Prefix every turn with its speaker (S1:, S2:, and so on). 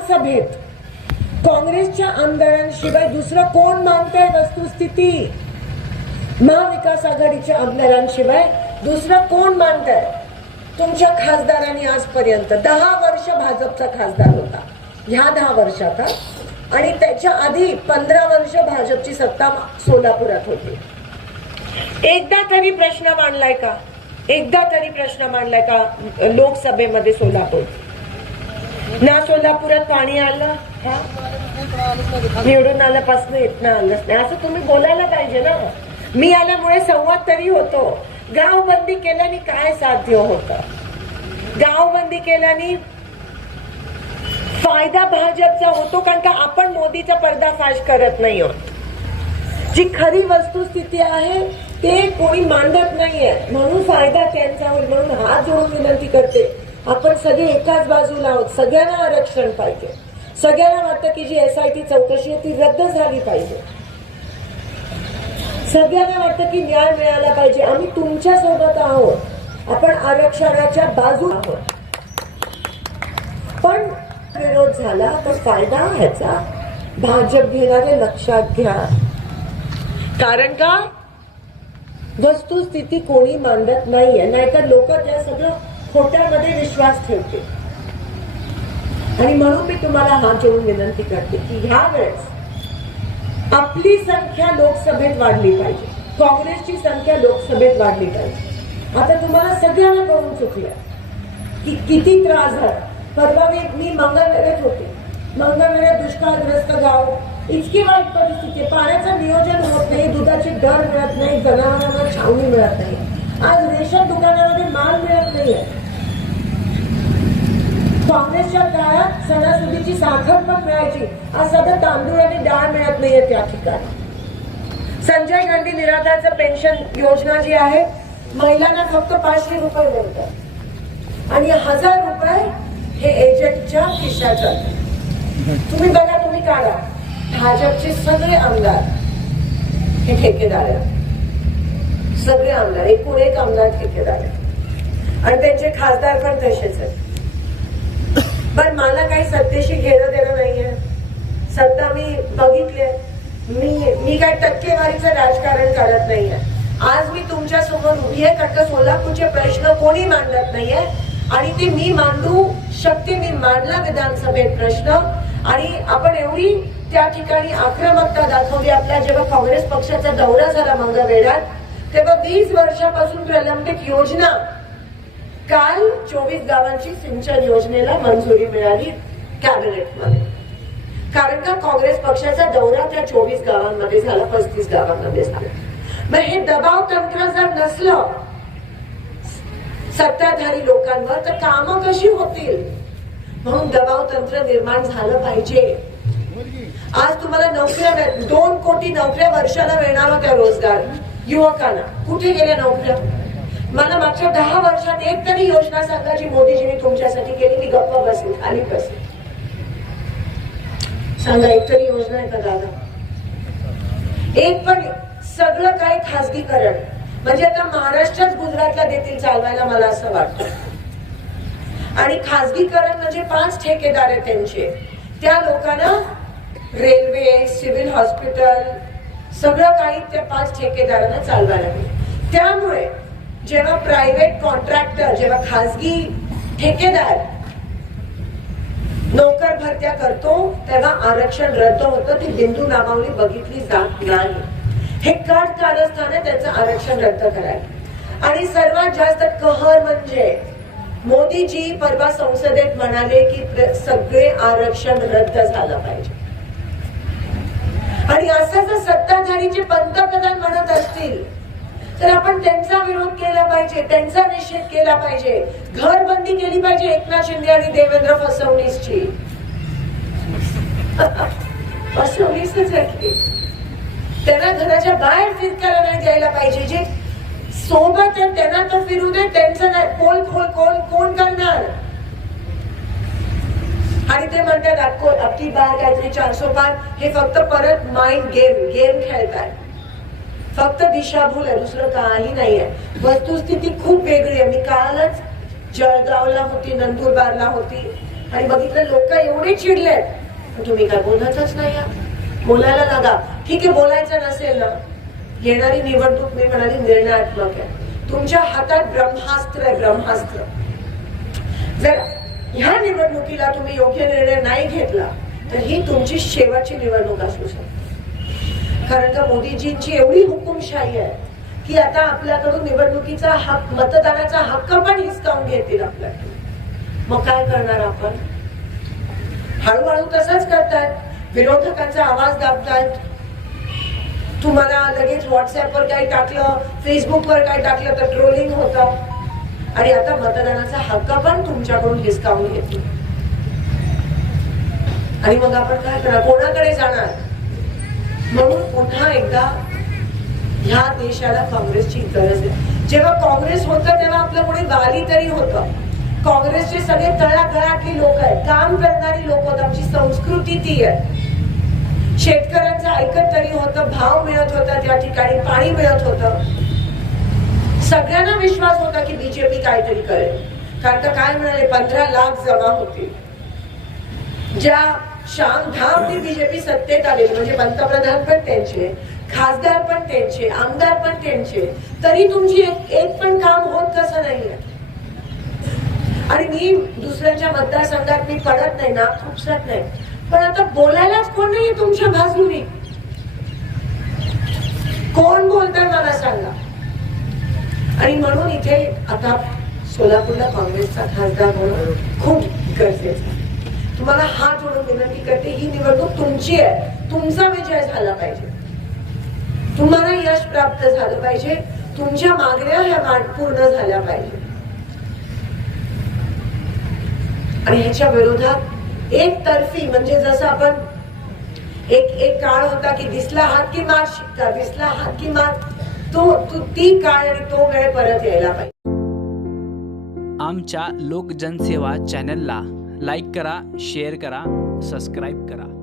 S1: विधानसभेत काँग्रेसच्या आमदारांशिवाय दुसरं कोण मानतंय वस्तुस्थिती? महाविकास आघाडीच्या आमदारांशिवाय दुसरं कोण मानतंय? तुमच्या खासदारांनी आजपर्यंत दहा वर्ष भाजपचा खासदार होता. ह्या दहा वर्षात आणि त्याच्या आधी पंधरा वर्ष भाजपची सत्ता सोलापुरात होती. एकदा तरी प्रश्न मांडलाय का? एकदा तरी प्रश्न मांडलाय का लोकसभेमध्ये सोलापूर? ना सोलापुरात पाणी आलं हा? निवडून आल्यापासून येत ना आलंच नाही. असं तुम्ही बोलायला पाहिजे ना. मी आल्यामुळे संवाद तरी होतो. गावबंदी केल्याने काय साध्य होत? गावबंदी केल्याने फायदा भाजपचा होतो कारण का आपण मोदीचा पर्दाफाश करत नाही आहोत. जी खरी वस्तुस्थिती आहे ते कोणी मांडत नाहीये. म्हणून फायदा त्यांचा होईल म्हणून हात जोडून विनंती करते. आपण सगळे एकाच बाजूला आहोत. सगळ्यांना आरक्षण पाहिजे. सगळ्यांना वाटतं की जी एस आय टी चौकशी आहे ती रद्द झाली पाहिजे. सगळ्यांना वाटतं की न्याय मिळाला पाहिजे. आम्ही तुमच्यासोबत आहोत. आपण आरक्षणाच्या बाजू आहोत. पण विरोध झाला तर फायदा ह्याचा. भाजप घेणारे लक्षात घ्या. कारण का? वस्तुस्थिती कोणी मांडत नाहीये. नाहीतर लोक त्या सगळं खोट्यामध्ये विश्वास ठेवते. आणि म्हणून मी तुम्हाला हात जोडून विनंती करते की ह्या वेळेस आपली संख्या लोकसभेत वाढली पाहिजे. काँग्रेसची संख्या लोकसभेत वाढली पाहिजे. आता तुम्हाला सगळ्यांना कळून चुकलं की किती त्रास झाला. परवा मी मी मंगळवेळेत होते. मंगळवेळेत दुष्काळग्रस्त गाव. इतकी वाईट परिस्थिती आहे. पाण्याचं नियोजन होत नाही. दुधाचे दर मिळत नाही. जनावरांना छावणी मिळत नाही. आज रेशन दुकानामध्ये माल मिळत नाहीये. काँग्रेसच्या काळात सणासुदीची साखर पण मिळायची. आज सध्या तांदूळ आणि डाळ मिळत नाहीये त्या ठिकाणी. संजय गांधी निराधारचं पेन्शन योजना जी आहे महिलांना फक्त पाचशे रुपये मिळतात. आणि हजार रुपये हे एजंटच्या खिशात जातात तुम्ही बघा तुम्ही काढा. भाजपचे सगळे आमदार हे ठेकेदार आहेत. सगळे आमदार एकूण एक आमदार ठेकेदार आहेत. आणि त्यांचे खासदार पण तसेच आहेत. पण मला काही सत्तेशी घेणं देणं नाहीये. सत्ता मी बघितले मी मी काय टक्केवारीचं राजकारण करत नाहीये. आज मी तुमच्यासमोर उभी आहे कारण का सोलापूरचे प्रश्न कोणी मांडत नाहीये? आणि ते मी मांडू शकते मी मांडला विधानसभेत प्रश्न. आणि आपण एवढी त्या ठिकाणी आक्रमकता दाखवली आपला जेव्हा काँग्रेस पक्षाचा दौरा झाला मंगळवेढ्यात तेव्हा वीस वर्षापासून प्रलंबित योजना. काल चोवीस गावांची सिंचन योजनेला मंजुरी मिळाली कॅबिनेटमध्ये. कारण का काँग्रेस पक्षाचा दौरा त्या चोवीस गावांमध्ये झाला पस्तीस गावांमध्ये झाला. मग हे दबाव तंत्र जर नसलं सत्ताधारी लोकांवर तर कामं कशी होतील? म्हणून दबाव तंत्र निर्माण झालं पाहिजे. आज तुम्हाला नोकऱ्या दोन कोटी नोकऱ्या वर्षाला मिळणार होत्या रोजगार. युवकांना. कुठे गेल्या नोकऱ्या मला मागच्या दहा वर्षात एक तरी योजना सांगा जी मोदीजीने तुमच्यासाठी केली. मी गप्प बसेल खाली बसेल सांगा एक तरी योजना आहे का दादा? एक पण सगळं काही खासगीकरण म्हणजे आता महाराष्ट्रात गुजरातला देतील चालवायला मला असं वाटतं. आणि खासगीकरण म्हणजे पाच ठेकेदार आहेत त्यांचे. त्या लोकांना रेल्वे सिव्हिल हॉस्पिटल सगळं काही त्या पाच ठेकेदारांना चालवायला लागेल. त्यामुळे जेव्हा प्रायव्हेट कॉन्ट्रॅक्टर जेव्हा खासगी ठेकेदार नोकर भरत्या करतो तेव्हा आरक्षण रद्द होतं ती बिंदू नामावली बघितली जात नाही. हे काट कारस्थान आहे त्याचं आरक्षण रद्द करायला. आणि सर्वात जास्त कहर म्हणजे मोदीजी परवा संसदेत म्हणाले की सगळे आरक्षण रद्द झालं पाहिजे आणि असं जर सत्ताधारीचे पंतप्रधान म्हणत असतील तर आपण त्यांचा विरोध केला पाहिजे त्यांचा निषेध केला पाहिजे. घरबंदी केली पाहिजे एकनाथ शिंदे आणि देवेंद्र फडणवीसची. ची आहे त्यांना घराच्या बाहेर फिरकायला नाही द्यायला पाहिजे. जे सोबत त्यांना तो फिरू दे त्यांचं नाही. खोल कोण कोण करणार? आणि ते म्हणतात आपको आपली बार काहीतरी चारसो पार हे फक्त परत माइंड गेम गेम खेळताय. फक्त दिशाभूल आहे दुसरं काही नाहीये. वस्तुस्थिती खूप वेगळी आहे. मी कालच जळगावला होती नंदुरबारला होती. आणि बघितलं लोक एवढे चिडलेत. तुम्ही काय बोलतच नाही बोलायला लागा. ठीक आहे बोलायचं नसेल ना. येणारी निवडणूक मी म्हणाली निर्णयात्मक आहे तुमच्या हातात ब्रह्मास्त्र आहे ब्रह्मास्त्र. जर ह्या निवडणुकीला तुम्ही योग्य निर्णय नाही घेतला तर ही तुमची शेवटची निवडणूक असू शकते. कारण का मोदीजींची एवढी हुकुमशाही आहे की आता आपल्याकडून निवडणुकीचा हक मतदानाचा हक्क पण हिसकावून घेतील आपल्याकडून. मग काय करणार आपण? हळूहळू तसंच करतायत विरोधकांचा आवाज दाबतायत. तुम्हाला लगेच व्हॉट्सअपवर काय टाकलं फेसबुकवर काय टाकलं तर ट्रोलिंग होतं. आणि आता मतदानाचा हक्क पण तुमच्याकडून हिसकावून घेतो आणि मग आपण काय करणार? कोणाकडे जाणार? म्हणून पुन्हा एकदा ह्या देशाला काँग्रेसची गरज आहे. जेव्हा काँग्रेस होतं तेव्हा आपलं पुढे वाली तरी होतं. काँग्रेसचे सगळे तळागळातली लोक आहेत. काम करणारी लोक होत. आमची संस्कृती ती आहे. शेतकऱ्यांचं ऐकत तरी होतं. भाव मिळत होता त्या ठिकाणी. पाणी मिळत होतं. सगळ्यांना विश्वास होता की बीजेपी काहीतरी करेल. कारण का काय म्हणाले? पंधरा लाख जमा होते ज्या शाम धाम ती बीजेपी सत्तेत आलेली म्हणजे पंतप्रधान पण त्यांचे खासदार पण त्यांचे आमदार पण त्यांचे तरी तुमची एक एक पण काम होत कसं नाहीये. आणि मी दुसऱ्याच्या मतदारसंघात मी पडत नाही ना खुपसत नाही. पण आता बोलायलाच कोण नाही तुमच्या बाजूनी? कोण बोलतंय मला आणि म्हणून इथे आता सोलापूरला काँग्रेसचा खासदार म्हणून खूप गरजेचं तुम्हाला हात जोडून विनंती करते. ही निवडणूक तुमची आहे. तुमचा विजय झाला पाहिजे. तुम्हाला यश प्राप्त झालं पाहिजे. तुमच्या मागण्या ह्या पूर्ण झाल्या पाहिजे. आणि ह्याच्या विरोधात एक तर्फी म्हणजे जसं आपण एक एक काळ होता की दिसला हात की मार शिकता दिसला हात की मार तो ती काळ आणि तो वेळ परत यायला पाहिजे.
S2: आमच्या लोकजनसेवा चॅनलला लाईक करा शेअर करा सबस्क्राईब करा.